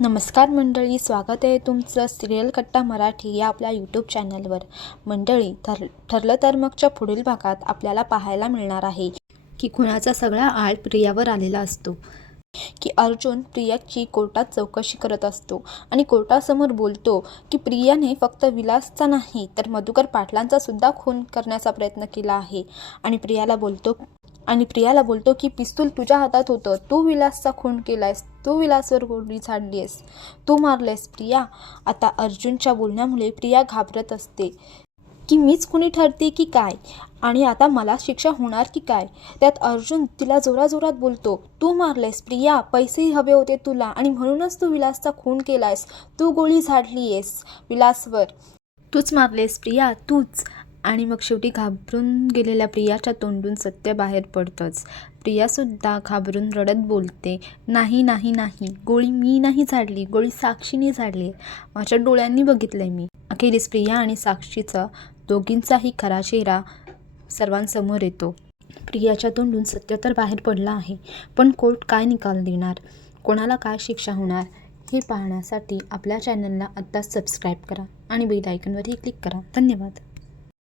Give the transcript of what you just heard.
नमस्कार मंडळी, स्वागत आहे तुमचं सिरियल कट्टा मराठी या आपल्या यूट्यूब चॅनलवर. मंडळी, ठरलं तर मगच्या पुढील भागात आपल्याला पाहायला मिळणार आहे की कुणाचा सगळा आळ प्रियावर आलेला असतो. की अर्जुन प्रियाची कोर्टात चौकशी करत असतो आणि कोर्टासमोर बोलतो की प्रियाने फक्त विलासचा नाही तर मधुकर पाटलांचा सुद्धा खून करण्याचा प्रयत्न केला आहे. आणि प्रियाला बोलतो की पिस्तूल तुझ्या हातात होतं, तू विलासचा खून केलायस, तू विलासवर गोळी झाडलीस, तू मारलेस प्रिया. आता अर्जुनच्या बोलण्यामुळे प्रिया घाबरत असते की मीच कुणी ठरते की काय, आणि आता मला शिक्षा होणार की काय. त्यात अर्जुन तिला जोराजोरात बोलतो, तू मारलेस प्रिया, पैसेही हवे होते तुला आणि म्हणूनच तू विलासचा खून केलायस, तू गोळी झाडलीयस विलासवर, तूच मारलेस प्रिया, तूच. आणि मग शेवटी घाबरून गेलेल्या प्रियाच्या तोंडून सत्य बाहेर पडतंच. प्रियासुद्धा घाबरून रडत बोलते, नाही नाही नाही, गोळी मी नाही झाडली, गोळी साक्षीने झाडली, माझ्या डोळ्यांनी बघितलंय मी. अखेरीस प्रिया आणि साक्षीचा दोघींचाही खरा चेहरा सर्वांसमोर येतो. प्रियाच्या तोंडून सत्य तर बाहेर पडलं आहे, पण कोर्ट काय निकाल देणार, कोणाला काय शिक्षा होणार हे पाहण्यासाठी आपल्या चॅनलला आत्ताच सबस्क्राईब करा आणि बेल आयकॉनवरही क्लिक करा. धन्यवाद.